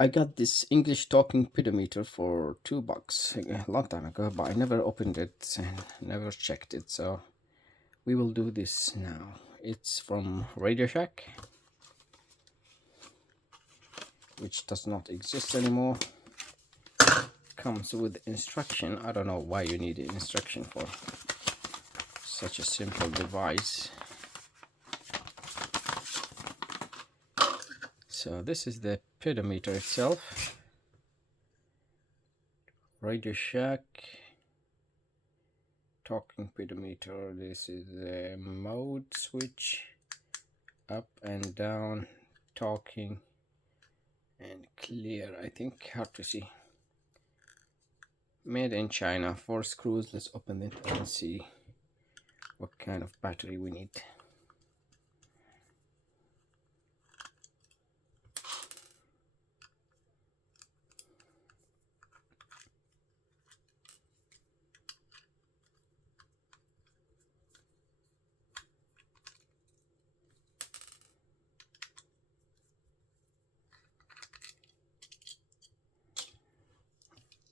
I got this English Talking Pedometer for $2 a long time ago, but I never opened it and never checked it. So we will do this now. It's from RadioShack, which does not exist anymore. Comes with instruction. I don't know why you need an instruction for such a simple device. So this is the pedometer itself. RadioShack Talking Pedometer. This is the mode switch, up and down, talking and clear. I think hard to see. Made in China, 4 screws. Let's open it and see what kind of battery we need.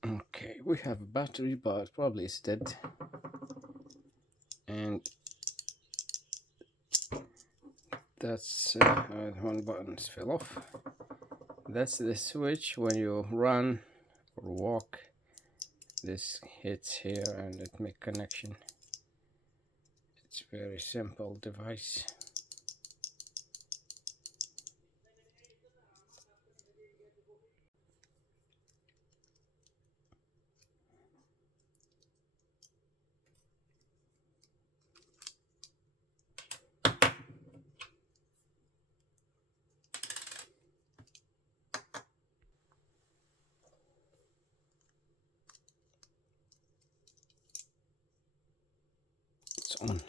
Okay, we have a battery, but probably it's dead. And that's one button fell off. That's the switch. When you run or walk, this hits here and it make connection. It's very simple device. It's on.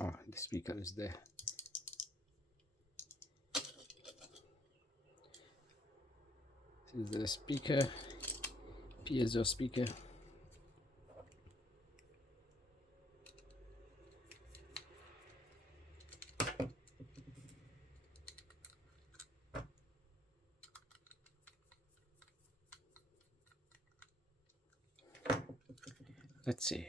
Oh, the speaker is there. This is the speaker, piezo speaker. Let's see.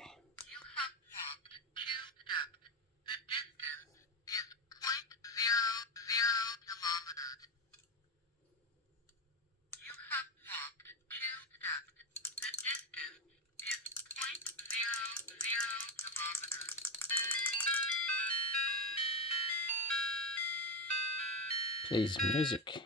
Plays music.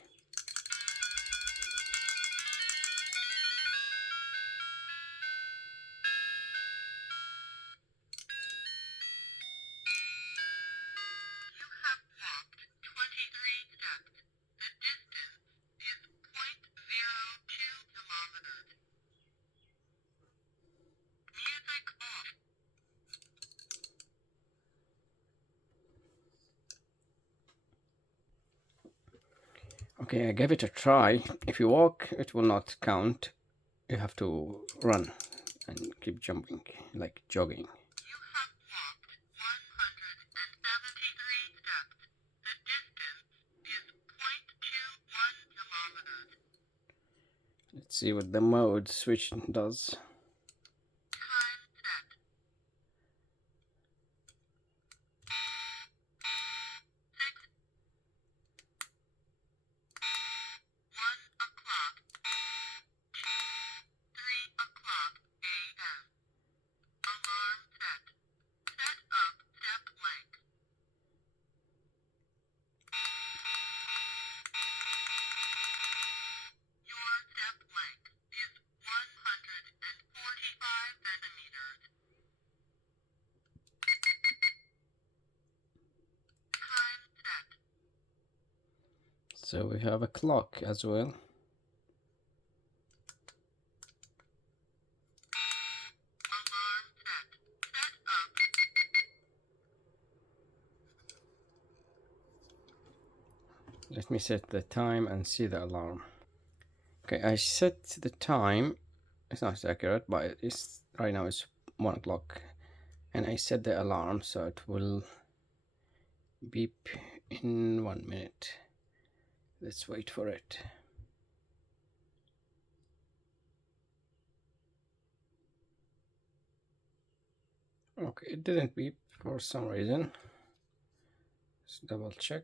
Okay, I gave it a try. If you walk, it will not count. You have to run and keep jumping, like jogging. Let's see what the mode switch does. So we have a clock as well. Let me set the time and see the alarm. Okay, I set the time it's not accurate, but it's right now it's 1 o'clock, and I set the alarm so it will beep in 1 minute. Let's wait for it. Okay, it didn't beep for some reason. Let's double check.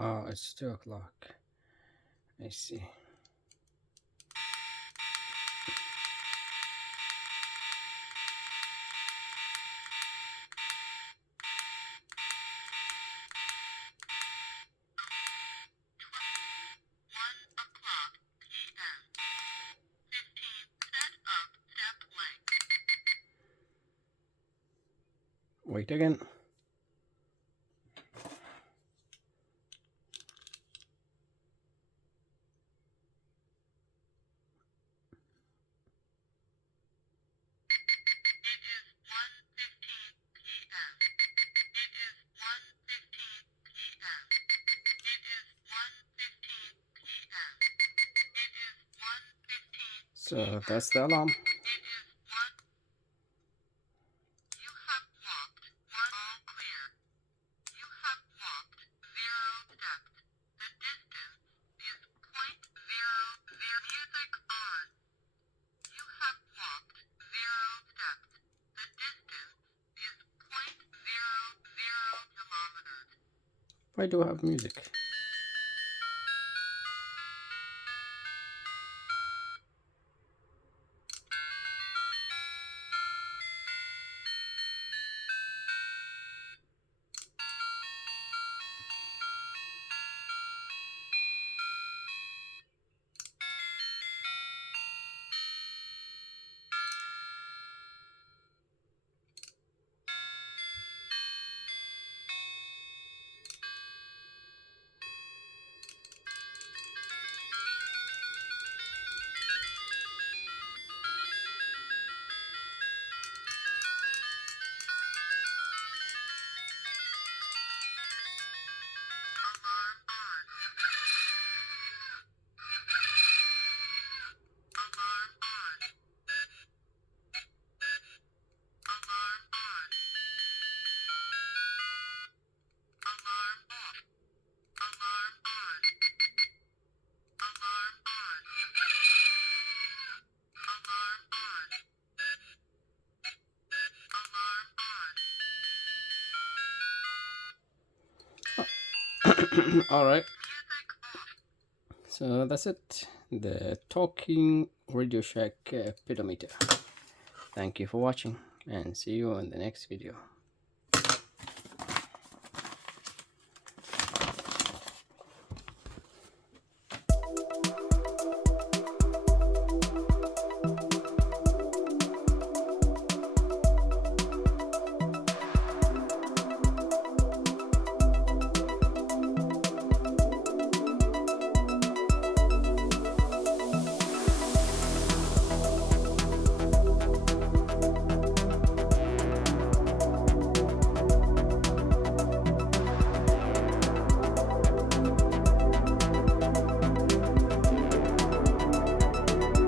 Oh, it's 2 o'clock. I see. Wait again. So that's the alarm. Why do I have music? All right. So that's it. The talking RadioShack pedometer. Thank you for watching, and see you in the next video.